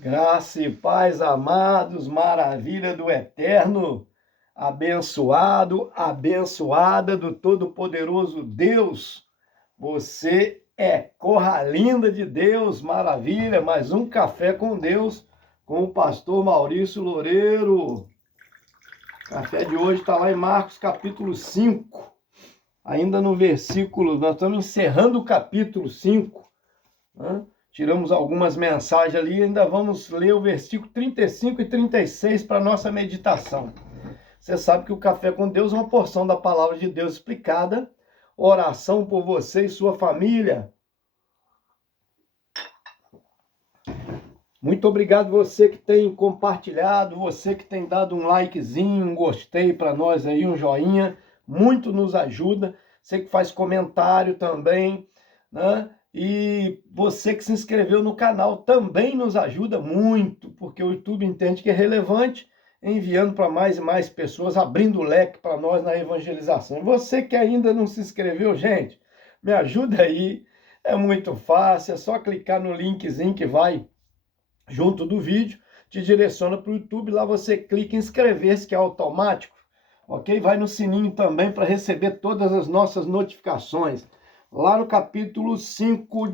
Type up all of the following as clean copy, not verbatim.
Graça e paz, amados, maravilha do eterno, abençoado, abençoada do Todo-Poderoso Deus. Você é corra linda de Deus, maravilha, mais um café com Deus, com o pastor Maurício Loureiro. O café de hoje está lá em Marcos capítulo 5, ainda no versículo, nós estamos encerrando o capítulo 5, né? Tiramos algumas mensagens ali e ainda vamos ler o versículo 35 e 36 para a nossa meditação. Você sabe que o Café com Deus é uma porção da palavra de Deus explicada, oração por você e sua família. Muito obrigado você que tem compartilhado, você que tem dado um likezinho, um gostei para nós aí, um joinha, muito nos ajuda. Você que faz comentário também, né? E você que se inscreveu no canal também nos ajuda muito, porque o YouTube entende que é relevante, enviando para mais e mais pessoas, abrindo o leque para nós na evangelização. E você que ainda não se inscreveu, gente, me ajuda aí, é muito fácil, é só clicar no linkzinho que vai junto do vídeo, te direciona para o YouTube, lá você clica em inscrever-se, que é automático, ok? Vai no sininho também para receber todas as nossas notificações. Lá no capítulo 5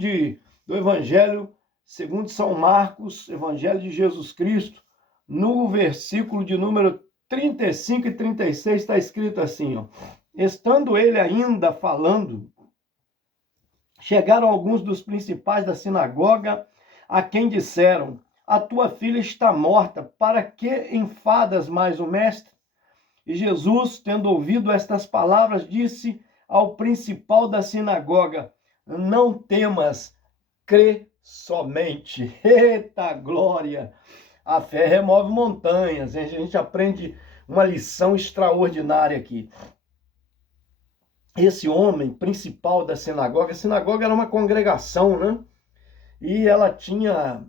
do Evangelho segundo São Marcos, Evangelho de Jesus Cristo, no versículo de número 35 e 36 está escrito assim, ó: estando ele ainda falando, chegaram alguns dos principais da sinagoga, a quem disseram: a tua filha está morta, para que enfadas mais o mestre? E Jesus, tendo ouvido estas palavras, disse ao principal da sinagoga: não temas, crê somente. Eita glória! A fé remove montanhas. A gente aprende uma lição extraordinária aqui. Esse homem principal da sinagoga, a sinagoga era uma congregação, né? E ela tinha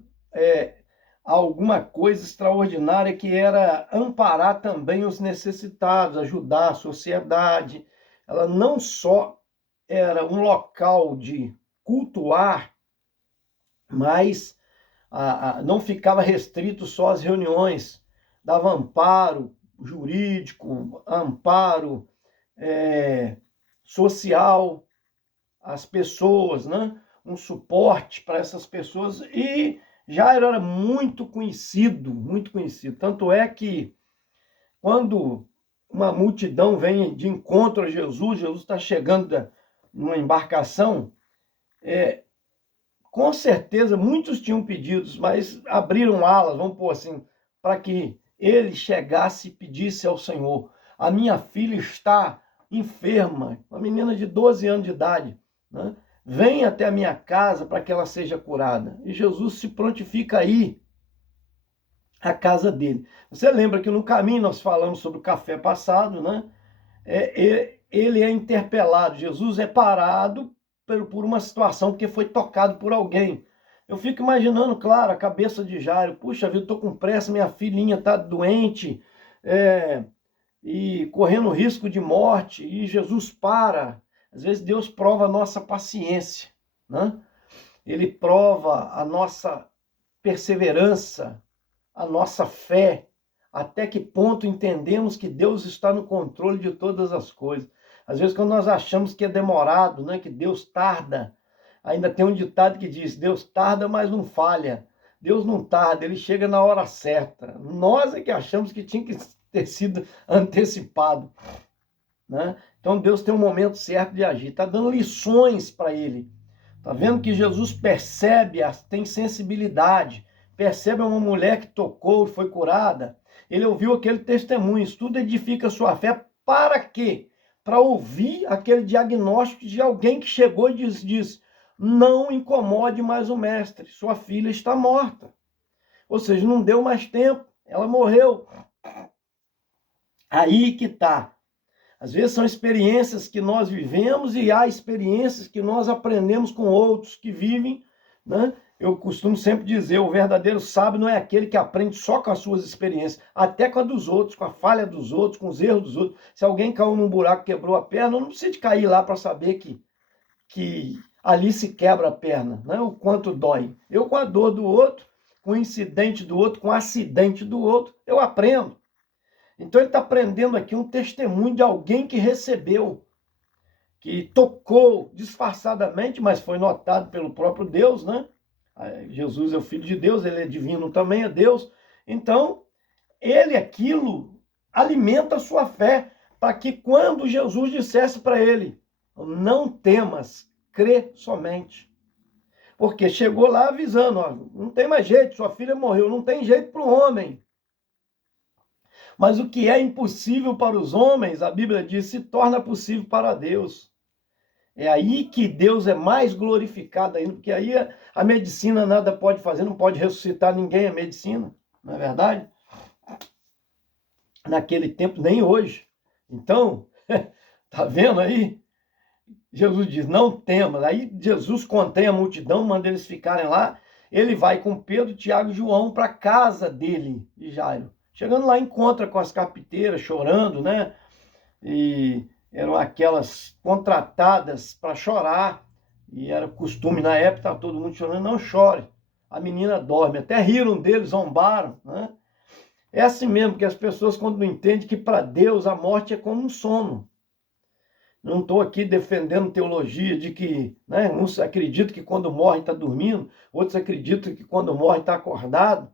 alguma coisa extraordinária que era amparar também os necessitados, ajudar a sociedade. Ela não só era um local de cultuar, mas não ficava restrito só às reuniões, dava amparo jurídico, amparo social às pessoas, né? Um suporte para essas pessoas, e Jairo era muito conhecido, muito conhecido. Tanto é que quando uma multidão vem de encontro a Jesus, Jesus está chegando numa embarcação, com certeza muitos tinham pedidos, mas abriram alas, vamos pôr assim, para que ele chegasse e pedisse ao Senhor: a minha filha está enferma, uma menina de 12 anos de idade, né? Vem até a minha casa para que ela seja curada. E Jesus se prontifica aí à casa dele. Você lembra que no caminho nós falamos sobre o café passado, né? Ele é interpelado, Jesus é parado por uma situação, porque foi tocado por alguém. Eu fico imaginando, claro, a cabeça de Jairo: puxa vida, estou com pressa, minha filhinha está doente, e correndo risco de morte, e Jesus para. Às vezes Deus prova a nossa paciência, né? Ele prova a nossa perseverança, a nossa fé, até que ponto entendemos que Deus está no controle de todas as coisas. Às vezes, quando nós achamos que é demorado, né, que Deus tarda, ainda tem um ditado que diz: Deus tarda, mas não falha. Deus não tarda, ele chega na hora certa. Nós é que achamos que tinha que ter sido antecipado, né? Então Deus tem um momento certo de agir. Está dando lições para ele. Está vendo que Jesus percebe, tem sensibilidade, percebe uma mulher que tocou e foi curada. Ele ouviu aquele testemunho. Isso tudo edifica a sua fé. Para quê? Para ouvir aquele diagnóstico de alguém que chegou e diz: não incomode mais o mestre, sua filha está morta. Ou seja, não deu mais tempo, ela morreu. Aí que está. Às vezes são experiências que nós vivemos e há experiências que nós aprendemos com outros que vivem, né? Eu costumo sempre dizer: o verdadeiro sábio não é aquele que aprende só com as suas experiências, até com a dos outros, com a falha dos outros, com os erros dos outros. Se alguém caiu num buraco, quebrou a perna, não precisa de cair lá para saber que ali se quebra a perna, né? O quanto dói. Eu, com a dor do outro, com o incidente do outro, com o acidente do outro, eu aprendo. Então ele está aprendendo aqui um testemunho de alguém que recebeu, que tocou disfarçadamente, mas foi notado pelo próprio Deus, né? Jesus é o Filho de Deus, ele é divino também, é Deus. Então, aquilo alimenta a sua fé, para que quando Jesus dissesse para ele, não temas, crê somente. Porque chegou lá avisando, ó, não tem mais jeito, sua filha morreu, não tem jeito para o homem. Mas o que é impossível para os homens, a Bíblia diz, se torna possível para Deus. É aí que Deus é mais glorificado ainda, porque aí a medicina nada pode fazer, não pode ressuscitar ninguém a medicina, não é verdade? Naquele tempo, nem hoje. Então, tá vendo aí? Jesus diz, não temas. Aí Jesus contém a multidão, manda eles ficarem lá. Ele vai com Pedro, Tiago e João para a casa dele, de Jairo. Chegando lá, encontra com as carpinteiras, chorando, né? E eram aquelas contratadas para chorar. E era costume na época, estava todo mundo chorando. Não chore, a menina dorme. Até riram deles, zombaram, né? É assim mesmo, que as pessoas, quando não entendem que para Deus a morte é como um sono. Não estou aqui defendendo teologia de que, né, uns acreditam que quando morre está dormindo, outros acreditam que quando morre está acordado,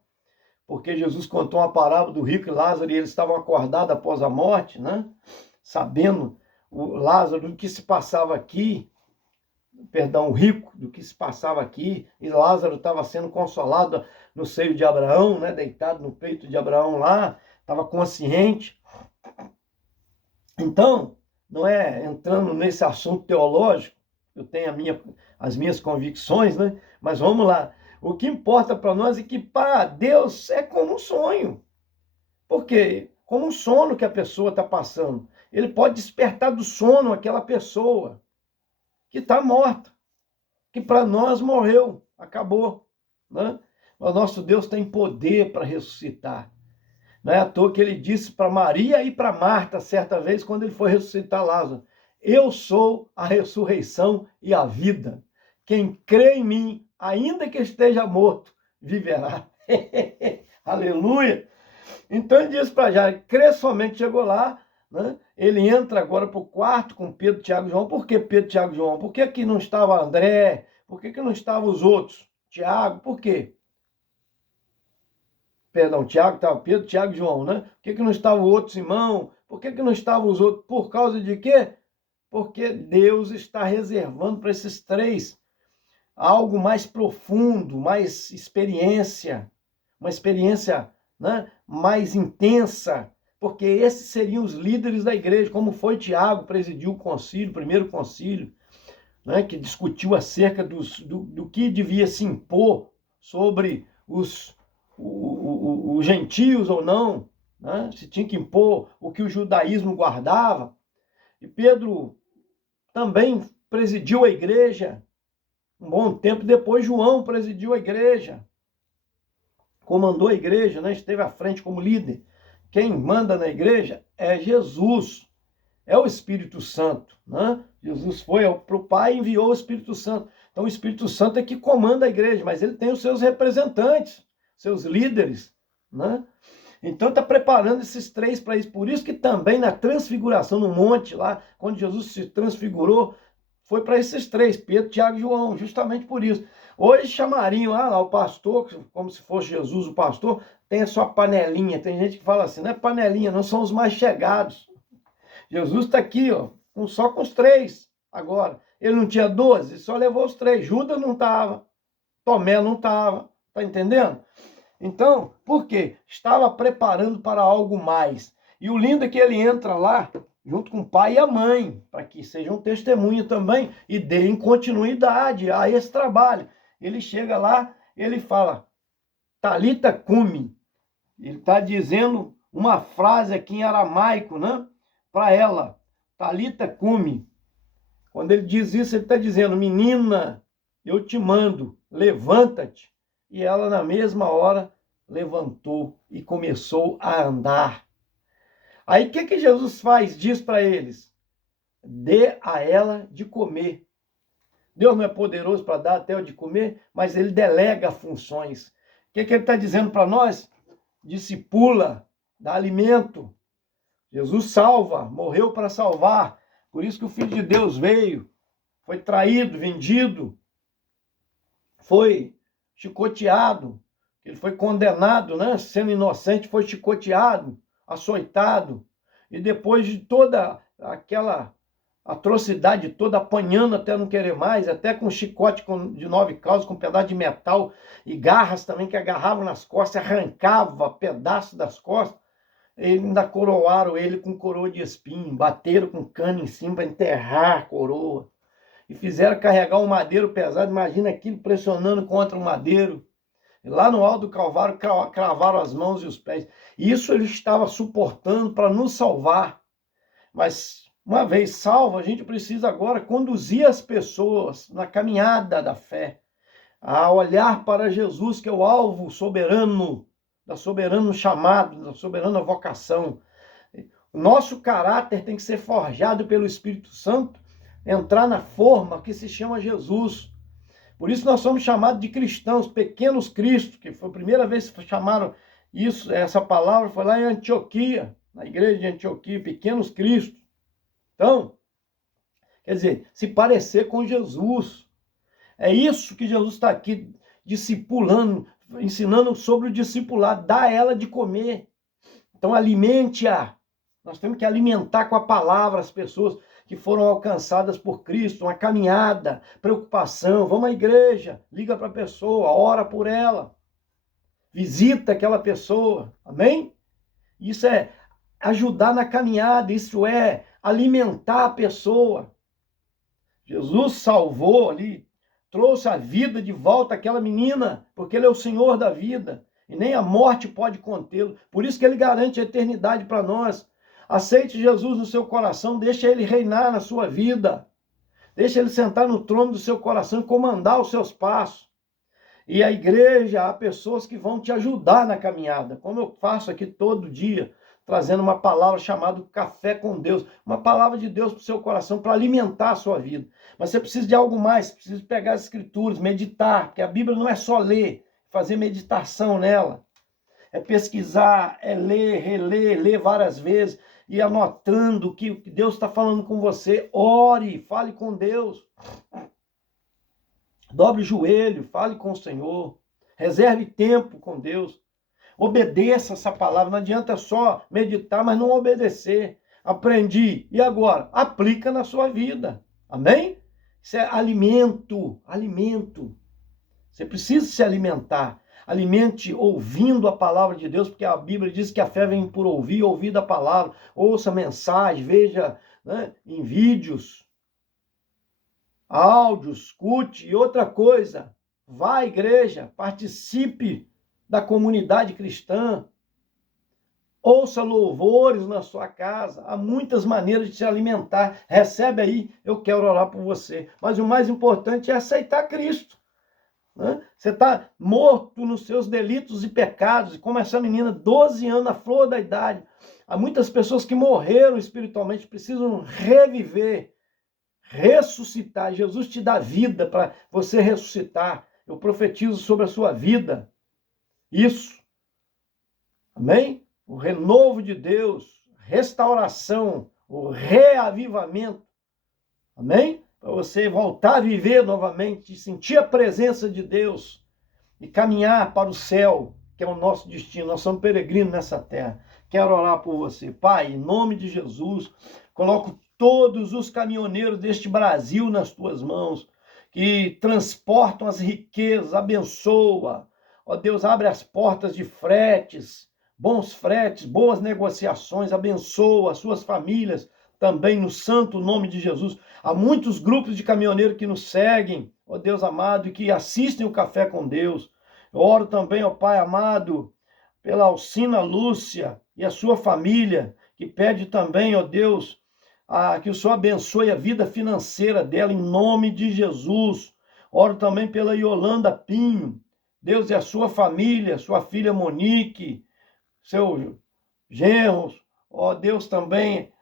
porque Jesus contou uma parábola do rico e Lázaro e eles estavam acordados após a morte, né? Sabendo o Lázaro do que se passava aqui, perdão, o rico do que se passava aqui, e Lázaro estava sendo consolado no seio de Abraão, né, deitado no peito de Abraão lá, estava consciente. Então, não é entrando nesse assunto teológico, eu tenho as minhas convicções, né? Mas vamos lá. O que importa para nós é que para Deus é como um sonho. Por quê? Como um sono que a pessoa está passando. Ele pode despertar do sono aquela pessoa que está morta, que para nós morreu, acabou, né? Mas nosso Deus tem poder para ressuscitar. Não é à toa que ele disse para Maria e para Marta, certa vez, quando ele foi ressuscitar Lázaro, eu sou a ressurreição e a vida. Quem crê em mim, ainda que esteja morto, viverá. Aleluia! Então ele disse para Jairo, crê somente, chegou lá, né? Ele entra agora para o quarto com Pedro, Tiago e João. Por que Pedro, Tiago e João? Por que aqui não estava André? Por que não estavam os outros? Tiago, por quê? Perdão, Tiago estava Pedro, Tiago e João, né? Por que não estava o outro Simão? Por que não estavam os outros? Por causa de quê? Porque Deus está reservando para esses três algo mais profundo, mais experiência, uma experiência, né, mais intensa, porque esses seriam os líderes da igreja, como foi Tiago, presidiu o concílio, o primeiro concílio, né, que discutiu acerca do que devia se impor sobre os gentios ou não, né? Se tinha que impor o que o judaísmo guardava. E Pedro também presidiu a igreja um bom tempo. Depois João presidiu a igreja, comandou a igreja, né? Esteve à frente como líder. Quem manda na igreja é Jesus, é o Espírito Santo, né? Jesus foi para o Pai e enviou o Espírito Santo. Então o Espírito Santo é que comanda a igreja, mas ele tem os seus representantes, seus líderes, né? Então está preparando esses três para isso. Por isso que também na transfiguração no monte lá, quando Jesus se transfigurou, foi para esses três, Pedro, Tiago e João, justamente por isso. Hoje chamariam lá o pastor, como se fosse Jesus o pastor, tem a sua panelinha. Tem gente que fala assim, não é panelinha, não são os mais chegados. Jesus está aqui, ó, só com os três agora. Ele não tinha 12, só levou os três. Judas não estava, Tomé não estava, tá entendendo? Então, por quê? Estava preparando para algo mais. E o lindo é que ele entra lá, junto com o pai e a mãe, para que seja um testemunho também e deem continuidade a esse trabalho. Ele chega lá, ele fala, Talita cumi. Ele está dizendo uma frase aqui em aramaico, né? Para ela, Talita cumi. Quando ele diz isso, ele está dizendo, menina, eu te mando, levanta-te. E ela, na mesma hora, levantou e começou a andar. Aí, o que Jesus faz? Diz para eles, dê a ela de comer. Deus não é poderoso para dar até o de comer, mas ele delega funções. que ele está dizendo para nós? Discipula, dá alimento. Jesus salva, morreu para salvar. Por isso que o Filho de Deus veio, foi traído, vendido, foi chicoteado, ele foi condenado, né? Sendo inocente, foi chicoteado, açoitado, e depois de toda aquela atrocidade toda, apanhando até não querer mais, até com chicote de 9 causos, com um pedaço de metal, e garras também que agarravam nas costas, arrancava pedaço das costas, eles ainda coroaram ele com coroa de espinho, bateram com cano em cima para enterrar a coroa, e fizeram carregar um madeiro pesado, imagina aquilo pressionando contra o madeiro. E lá no alto do Calvário cravaram as mãos e os pés. Isso ele estava suportando para nos salvar. Mas uma vez salvo, a gente precisa agora conduzir as pessoas na caminhada da fé, a olhar para Jesus, que é o alvo soberano, da soberano chamado, da soberana vocação. O nosso caráter tem que ser forjado pelo Espírito Santo, entrar na forma que se chama Jesus. Por isso nós somos chamados de cristãos, pequenos cristos, que foi a primeira vez que chamaram isso, essa palavra foi lá em Antioquia, na igreja de Antioquia, pequenos cristos. Então, quer dizer, se parecer com Jesus. É isso que Jesus está aqui discipulando, ensinando sobre o discipulado, dá a ela de comer. Então alimente-a. Nós temos que alimentar com a palavra as pessoas que foram alcançadas por Cristo, uma caminhada, preocupação. Vamos à igreja, liga para a pessoa, ora por ela, visita aquela pessoa, amém? Isso é ajudar na caminhada, isso é alimentar a pessoa. Jesus salvou ali, trouxe a vida de volta àquela menina, porque ele é o Senhor da vida, e nem a morte pode contê-lo. Por isso que ele garante a eternidade para nós. Aceite Jesus no seu coração, deixa ele reinar na sua vida. Deixa ele sentar no trono do seu coração e comandar os seus passos. E a igreja, há pessoas que vão te ajudar na caminhada, como eu faço aqui todo dia, trazendo uma palavra chamada Café com Deus, uma palavra de Deus para o seu coração, para alimentar a sua vida. Mas você precisa de algo mais, você precisa pegar as escrituras, meditar, porque a Bíblia não é só ler, fazer meditação nela. É pesquisar, é ler, reler, ler várias vezes, e anotando o que Deus está falando com você. Ore, fale com Deus. Dobre o joelho, fale com o Senhor. Reserve tempo com Deus. Obedeça essa palavra. Não adianta só meditar, mas não obedecer. Aprendi. E agora? Aplica na sua vida. Amém? Isso é alimento. Alimento. Você precisa se alimentar. Alimente ouvindo a palavra de Deus, porque a Bíblia diz que a fé vem por ouvir, ouvir da palavra. Ouça mensagem, veja, né, em vídeos, áudios, escute. E outra coisa, vá à igreja, participe da comunidade cristã, ouça louvores na sua casa. Há muitas maneiras de se alimentar. Recebe aí, eu quero orar por você. Mas o mais importante é aceitar Cristo. Você está morto nos seus delitos e pecados, como essa menina, 12 anos, na flor da idade. Há muitas pessoas que morreram espiritualmente, precisam reviver, ressuscitar. Jesus te dá vida para você ressuscitar. Eu profetizo sobre a sua vida isso. Amém? O renovo de Deus, restauração, o reavivamento. Amém? Para você voltar a viver novamente, sentir a presença de Deus e caminhar para o céu, que é o nosso destino. Nós somos peregrinos nessa terra. Quero orar por você. Pai, em nome de Jesus, coloco todos os caminhoneiros deste Brasil nas tuas mãos, que transportam as riquezas, abençoa. Ó Deus, abre as portas de fretes, boas negociações, abençoa as suas famílias, também no santo nome de Jesus. Há muitos grupos de caminhoneiros que nos seguem, ó Deus amado, e que assistem o Café com Deus. Eu oro também, ó Pai amado, pela Alcina Lúcia e a sua família, que pede também, ó Deus, que o Senhor abençoe a vida financeira dela, em nome de Jesus. Oro também pela Yolanda Pinho, Deus, e a sua família, sua filha Monique, seu genro, ó Deus, também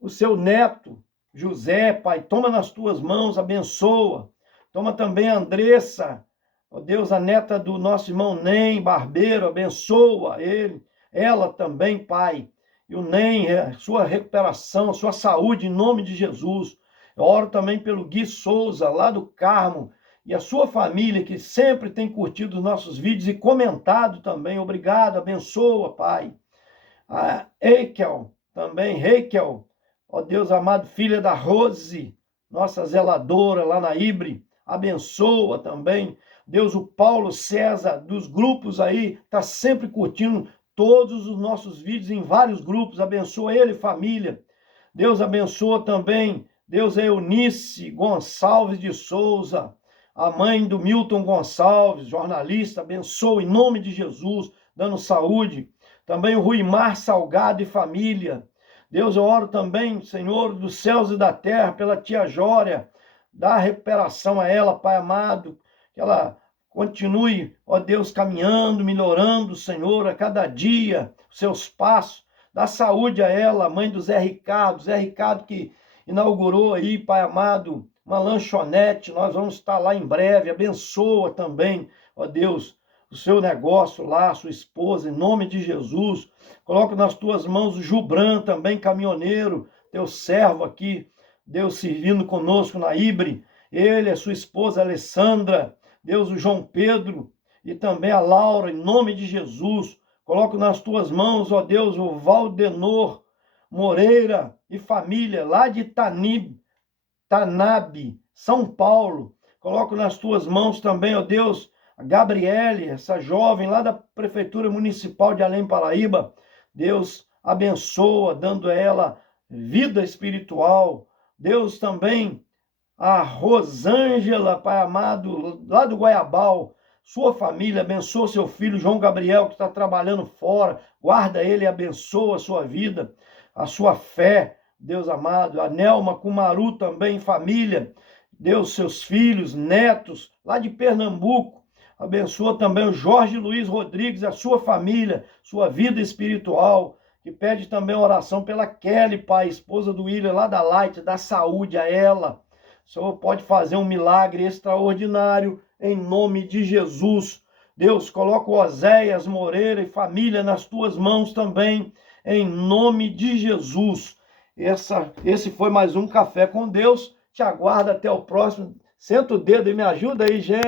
o seu neto, José, Pai, toma nas tuas mãos, abençoa. Toma também a Andressa, Ó Deus, a neta do nosso irmão Nem Barbeiro, abençoa ele, ela também, Pai. E o Nem, sua recuperação, sua saúde, em nome de Jesus. Eu oro também pelo Gui Souza, lá do Carmo, e a sua família, que sempre tem curtido os nossos vídeos e comentado também. Obrigado, abençoa, Pai. A Eikel, também, Reikel, ó Deus amado, filha da Rose, nossa zeladora lá na Ibre, abençoa também. Deus, o Paulo César, dos grupos aí, está sempre curtindo todos os nossos vídeos em vários grupos, abençoa ele, família. Deus abençoa também, Deus, a Eunice Gonçalves de Souza, a mãe do Milton Gonçalves, jornalista, abençoa em nome de Jesus, dando saúde. Também o Ruimar Salgado e família. Deus, eu oro também, Senhor, dos céus e da terra, pela tia Jória, dá recuperação a ela, Pai amado, que ela continue, ó Deus, caminhando, melhorando, Senhor, a cada dia, os seus passos, dá saúde a ela, mãe do Zé Ricardo que inaugurou aí, Pai amado, uma lanchonete, nós vamos estar lá em breve, abençoa também, ó Deus, o seu negócio lá, sua esposa, em nome de Jesus. Coloca nas tuas mãos o Jubran, também caminhoneiro, teu servo aqui, Deus servindo conosco na Ibre. Ele, a sua esposa Alessandra, Deus, o João Pedro e também a Laura, em nome de Jesus. Coloca nas tuas mãos, ó Deus, o Valdenor Moreira e família, lá de Tanabe, São Paulo. Coloco nas tuas mãos também, ó Deus, a Gabriele, essa jovem lá da Prefeitura Municipal de Além Paraíba. Deus abençoa, dando a ela vida espiritual. Deus também, a Rosângela, Pai amado, lá do Goiabal, sua família, abençoa seu filho João Gabriel, que está trabalhando fora, guarda ele e abençoa a sua vida, a sua fé, Deus amado. A Nelma Kumaru também, família, Deus, seus filhos, netos, lá de Pernambuco. Abençoa também o Jorge Luiz Rodrigues, a sua família, sua vida espiritual, que pede também oração pela Kelly, Pai, esposa do William, lá da Light, dá saúde a ela. O Senhor pode fazer um milagre extraordinário, em nome de Jesus. Deus, coloca o Oséias Moreira e família nas tuas mãos também, em nome de Jesus. Esse foi mais um Café com Deus. Te aguardo até o próximo. Senta o dedo e me ajuda aí, gente.